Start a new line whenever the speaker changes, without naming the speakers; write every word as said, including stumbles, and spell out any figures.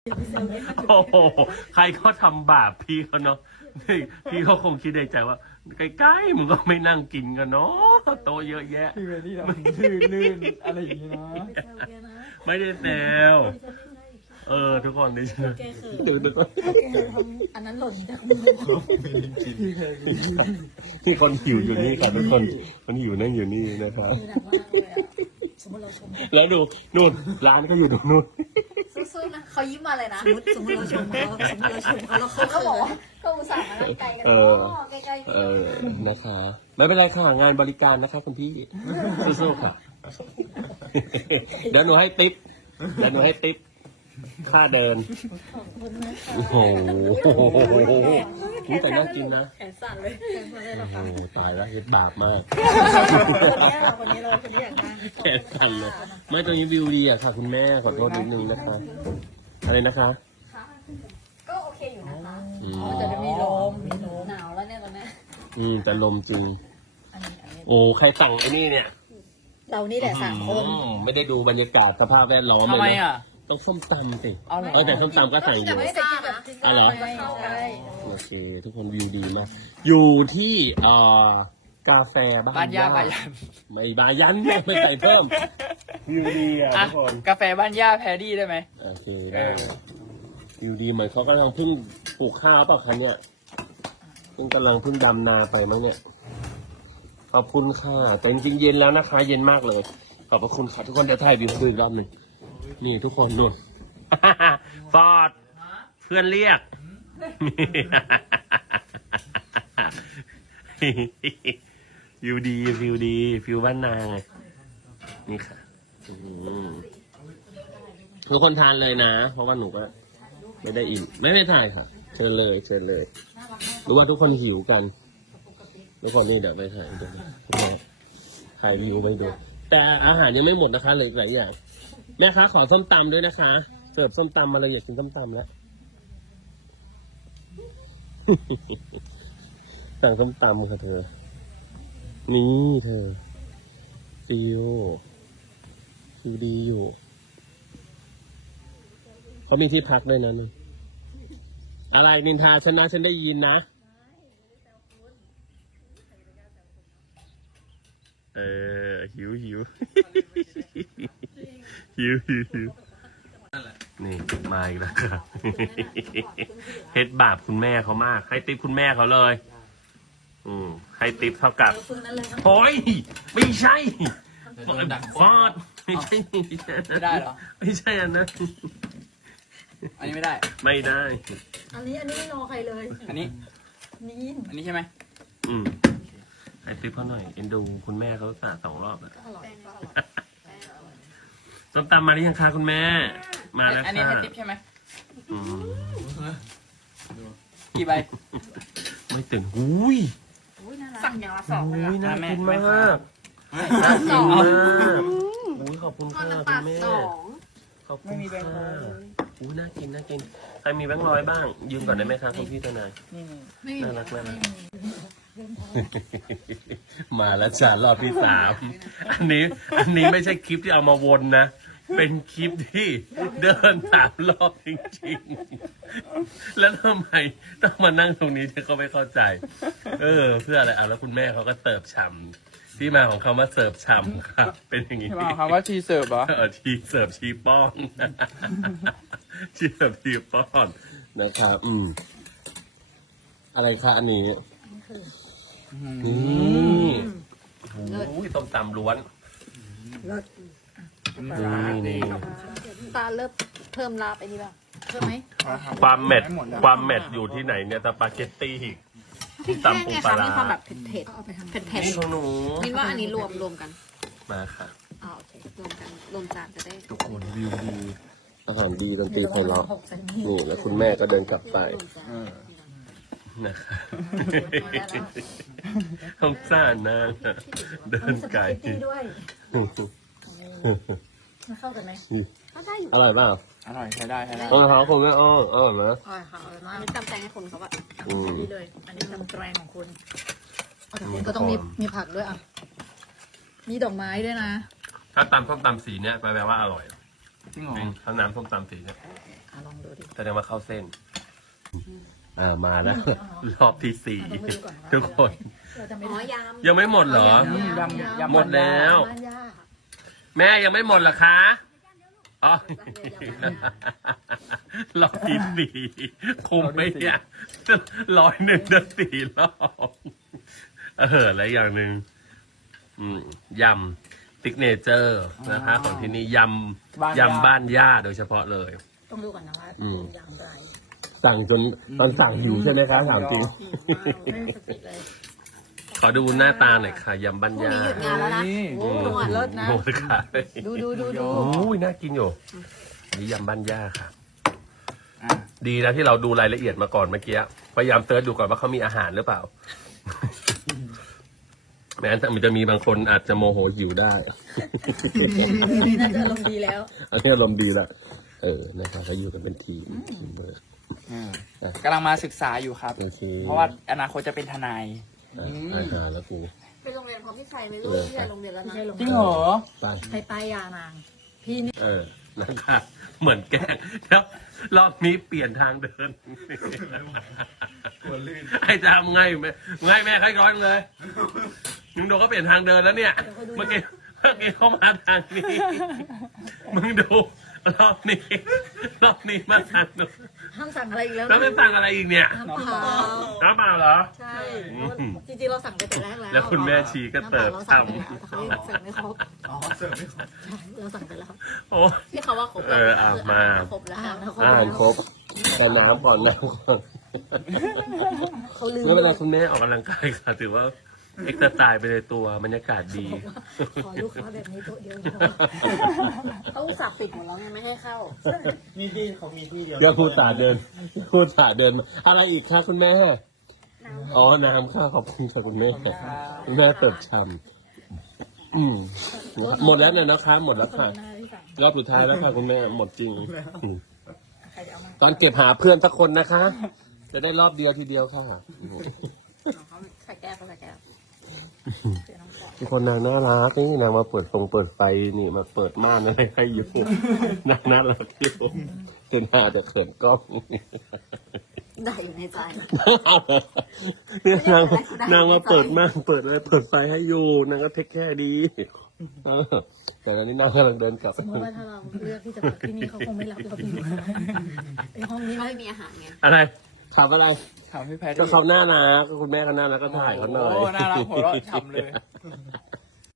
โอ้โหใครเขาทำบาปพี่เขาเนาะพี่เขาคงคิดในใจว่าใกล้ๆมึงก็ไม่นั่งกินกันเนาะโตเยอะแยะ
พี่เวนี่ทำลื่นลื่นอะไรอย่างนี้นะ
ไม่ได้แซวเออทุกคนดิฉัน
แกเขิน
ดูดู
แกทำอันนั้นหล่นจากมือ
นี่คนหิวอยู่นี่ค่ะทุกคนคนหิวนั่งอยู่นี่นะครับ
คือหนักมากเลยอะสมมติเราชม
แล้วดูนู่นร้านก็อยู่ตรงนู่น
สู้ๆนะเขายิ้มมาเลยนะ
สมมติสมมติเราชมเขาสมมติเราชมเขาแล้วเขา
เขา
เขิ
บอก
น
ว่าเขาอุตส่าห์มานั่งไกลกัน
เอ
เนา
อ
ะใกล้ๆ
เออนะคะไม่เป็นไรค่ะงานบริการนะคะคุณพี่สู้ๆค่ะเดี๋ยวหนูให้ติ๊บเดี๋ยวหนูให้ติ๊บค่าเดินโอ้โหนี่แต่น่ากินนะ
แขนสั่นเลยแขนสั่นเลยเหรอ
โอ้
คะ
โหตายแล้วเฮ็ดบาปมาก
คนนี้เราคนนี้อยากนั่ง
แขนสั่นเลยไม่ตรงนี้วิวดีอะค่ะ คุณแม่ขอโทษนิดนึงนะคะ อะไรนะคะ
ก็โอเคอยู่นะคะ
อืม
มันจะมีลมมีลม
หนาวแล้วเนี่ยตอนนี้
อืมแต่ลมจริง
อันนี้อันนี้
โอ้ใครสั่งไอ้นี่เนี่ย
เรานี่แหละสามคน
อืมไม่ได้ดูบรรยากาศสภาพแวดล้อม
ทำ
เลย
ไม
นะ
อ่ะ
ต้องส้มตำสิ
เอาเหรอ
เออแต่ส้มตำก็ใส่อยู่
ไม่ได้กินแบบ
อะไร
ใช่ใช่
โอเค ทุกคนวิวดีมาก อยู่ที่เอ่อกาแฟบ้าน
บ้านย่า
ย่า
บายัน
ไม่บายันเนี่ยไม่ใส่เพิ่มวิวดีอ่ะ
อ่ะ
ทุกคน
กาแฟบ้านย่าแพรดี้ได้ไหม
โอเคได้วิวดีเหมือนเขากำลังเพิ่งปลูกข้าวเปล่าคะเนี่ยเพิ่งกำลังเพิ่งดำนาไปมั้งเนี่ยขอบคุณค่ะแต่จริงๆเย็นแล้วนะคะ เย็นมากเลย ขอบพระคุณค่ะทุกคนเดี๋ยวถ่ายวิวคุยอีกรอบหนึ่งนี่ทุกคนนู่น ฟอร์ดเพื่อนเรียก วิวดีวิวดีวิวบ้านนาไงนี่ค่ะอืมทุกคนทานเลยนะ เพราะว่าหนูก็ไม่ได้อิ่มไม่ได้ถ่ายค่ะ เชิญเลยเชิญเลยรู้ว่าทุกคนหิวกันทุกคนนี่เดี๋ยวไปถ่ายดูถ่ายวิวไปดูแต่อาหารยังไม่หมดนะคะเหลือหลายอย่างแม่คะขอส้มตำด้วยนะคะเสิร์ฟส้มตำมาเลยอยากกินส้มตำแล้ว สั่งส้มตำค่ะเธอ นี่เธอฟิวฟิวดีอยู่เขามีที่พักด้วยนะนี่อะไรนินทาฉันนะฉันได้ยินนะเออหิวหิว หิวหิวหิวนี่มาอีกแล้วครับ เฮ็ดบาปคุณแม่เขามาก ให้ติ๊บคุณแม่เขาเลย อืมให้ติ๊บเท่ากับโอ้ยไม่ใช่ฟอดไม่ใช่
ไม่ได้เหรอ
ไม่ใช่อันนั้น
อันนี้ไม่ได้
ไม่ได้
อันนี้อันนี้ไม่รอใครเลย
อันนี้
นี่
อันนี้ใช่ไหม
อืมให้ติ๊บเขาหน่อยเอ็นดูคุณแม่เขาสาสองรอบแล้ว
อร่อยอร่อย
ส้มตำมาหรือยังคะคุณแม่ มาแล้ว
อันนี้
ค่ะ
ให้ติ๊บใช่ไหม
อืม
กี่ใบ
ไม่ตื่นอุ้ย
สั่งอย่างละสองเลย
อุ้ย
อะ
น่า
แม่
กิน
แม่
มากน่ากินมากอุ้ยขอบคุณค่ะคุณแม่ขอบคุณค่ะอุ้ยน่ากินน่ากินใครมีแบงค์ร้อยบ้าง ยืมก่อนได้ไหมคะคุณพี่ทนาย
นี่
ไม่มี
น่ารักมากมาแล้วจ้ารอบที่สามอันนี้ อันนี้ไม่ใช่คลิปที่เอามาวนนะ เป็นคลิปที่เดินสามรอบจริงๆ แล้วทำไมต้องมานั่งตรงนี้ที่เขาไม่เข้าใจ เออ เพื่ออะไรอ่ะแล้วคุณแม่เขาก็เสิร์ฟฉ่ำที่มาของคำว่าเสิร์ฟฉ่ำครับ เป็นอย่างนี้
ใช่ไหมคำว่าชีเสิร์ฟเหรอ
เออชีเสิร์ฟชีป้อน ชีเสิร์ฟชีป้อนนะครับ อืม อะไรคะอันนี้นี่โอ้ยต้มตำล้วน
เลิศ
นี่นี่
ตาเริ่มเพิ่มลาบไอ้นี่ป่ะเพิ่มไหม
ความแมทความแมทอยู่ที่ไหนเนี่ยสปาเกตตี้ที่ตำปูปลาร้า
มีความแบบเผ็ดเผ็ดเผ็ดเผ็ด
นี่ของหนู
มินว่าอันนี้รวมรวมกัน
มาค่ะ
อ๋อโอเครวมกันรวมจานจะได้
ทุกคนวิวดีอาหารดีดนตรีไพเราะนี่แล้วคุณแม่ก็เดินกลับไปนะคะสงสารนะเดินไกล
ด้วยมันเข้ากันไหม
ก็ได้อยู่
อร่อยเปล่า
อร่อยใช้ได้ใช้ได้
เออครับคุณแม่อ้ออร่อยไหม
อร่อยค่ะอร่อยมาก
อันนี้จำแตงให้คนเขาอะ
อืม
อันนี้เลย อันนี้ทำแกรงของคุณแต่คุณก็ต้องมีมีผักด้วยอ่ะ มีดอกไม้ด้วยนะ
ถ้าตำส้มตำสีเนี้ยแปลว่าอร่อย
จริงเหรอ
จริงถ้าน้ำส้มตำสีเนี้ย
อ่ะลองดูดิ
แสดงว่าเข้าเส้น อ่ามาแล้ว รอบที่สี่
เราต้องไปดูก่อนว่า
ทุกคน
เราจะไม่
อ๋อ
ได้
ยำ
ยังไม่หมดเหรอ
ยำยำยำ
หมดแล้ว
บ้านย่า
แม่ยังไม่หมดเหรอคะอ๋อ รอบที่สี่คุมไหมเนี่ยร้อยหนึ่งเดือนสี่รอบเออแล้วอย่างหนึ่งอืมยำติ๊กเนเจอร์นะคะของที่นี่ยำยำบ้านย่าโดยเฉพาะเลย
ต้องดูก่อนนะว่า
อืม
อย่างไร
สั่งจนตอนสั่งหิวใช่ไหมคะถามจริง
ไม่มีสติเลย
ขอดูหน้าตาหน่อยค่ะยำบ้าน
พรุ่ง
ย่า
นี้หยุดงานแล้วนะ
โอ้โหเลิศนะ
โอ้ยค่ะ
ดูดูดูดู
โอ้ยน่ากินอยู่นี่ยำบ้านย่าค่ะ
อ่ะ
ดีนะที่เราดูรายละเอียดมาก่อนเมื่อกี้พยายามเซิร์ชดูก่อนว่าเขามีอาหารหรือเปล่า แม้แต่มันจะมีบางคนอาจจะโมโหหิวได้
น่าจะอารมณ์ดีแล้ว
อันนี้อารมณ์ดีละเออนะครับเขาอยู่กันเป็นทีมทีมเวิร์ก
อืมกำลังมาศึกษาอยู่ครับ
โอเค
เพราะว่าอนาคตจะเป็นทนาย
อ่ะอาหารแล้วกู
ไปโรงเรียนพร้อมพี่ชัยไหมลูกพี่ชัยโรงเรียนแล้ว
ไม่
นะ
ใช่ลง
จริงเหรอ
ไป
ไปป้ายยานาง พี่นี่
เออนะคะเหมือนแกล้งแล้วรอบนี้เปลี่ยนทางเดินไอ้จำไงแม่ไงแม่ใครร้อนเลยมึงดูเขาเปลี่ยนทางเดินแล้วเนี่ย เมื่อกี้เมื่อกี้เขามาทางนี้ มึงดูรอบนี้ รอบนี้มาทางนู้น
ห้ามสั่งอะไรอีกแล้ว
แล้วไม่สั่งอะไรอีกเนี่ย
น้ำเปล่า
น้ำเปล่าเหรอ
ใช่เพราะว่าจริงๆเราสั่งไปแต่แรกแล้ว
แล้วคุณแม่ชีก็เติบ
น้ำปล่าเราสั่งไป
ทำ
แล้วแต่เขายังเสิร์ฟไม่ครบ
อ๋อเสิร์ฟไม่ครบ
ใช่เราสั่งไปแล้ว
โอ้
ที่เขาว่าครบ
เอออ่ะมา
ครบแล้ว
อ่านแล้วเขา
อ่านครบแต่น้ำก่อนน้ำก่อน
เขาลืม
ไม่เป็นไรคุณแม่ออกกำลังกายค่ะถือว่าเอ็กซ์ตายไปในตัวบรรยากาศดี
ขอลูกค้าแบบนี้โต๊ะเดียวพอ
เขาอุตส่าห์ปิดหมดแล้วไงไม่ให้เข้า
นี่ที่เขามีที่เดียว
ก็พูดตาเดิน พูดตาเดินมาอะไรอีกคะคุณแม่อ๋อน้ำค่ะขอบคุณค่ะคุณแม่คุณแม่เติบชำอืมหมดแล้วเนี่ยนะคะหมดแล้วค่ะ
หน้าที่สั่ง
รอบสุดท้ายแล้วค่ะคุณแม่หมดจริงอืม
ใครจะเอามา
ตอนเก็บหาเพื่อนสักคนนะคะ จะได้รอบเดียวทีเดียวค่ะ
เขาใส่แก้วเขาใส่แก้ว
เดี๋ยวน้องบอก
ทุกคนนางน่ารักนี่นางมาเปิดฟงเปิดไฟนี่มาเปิดม่านอะไรให้อยู่นางน่ารักอยู่จนอาจจะเขินกล้อง
ได้อยู่ในใจ
เนี่ยนางนางมาเปิดม่านเปิดอะไรเปิดไฟให้อยู่นางก็เทคแค่ดีเออแต่ตอนนี้นางกำลังเดินกลับ
สมมติว่าถ้าเราเลือกที่จะพักที่นี่เขาคงไม่รับเราอยู่ในห้องนี้
เขา
ไม่
ไม่มีอาหารไง
อะไรถามอะไร
ถามพี่แพทย์
ก็เขาน่ารักคุณแม่เขาน่ารักก็ถ่ายเขาหน่อย
โอ้น่ารักหัวเราะฉ่ำเลย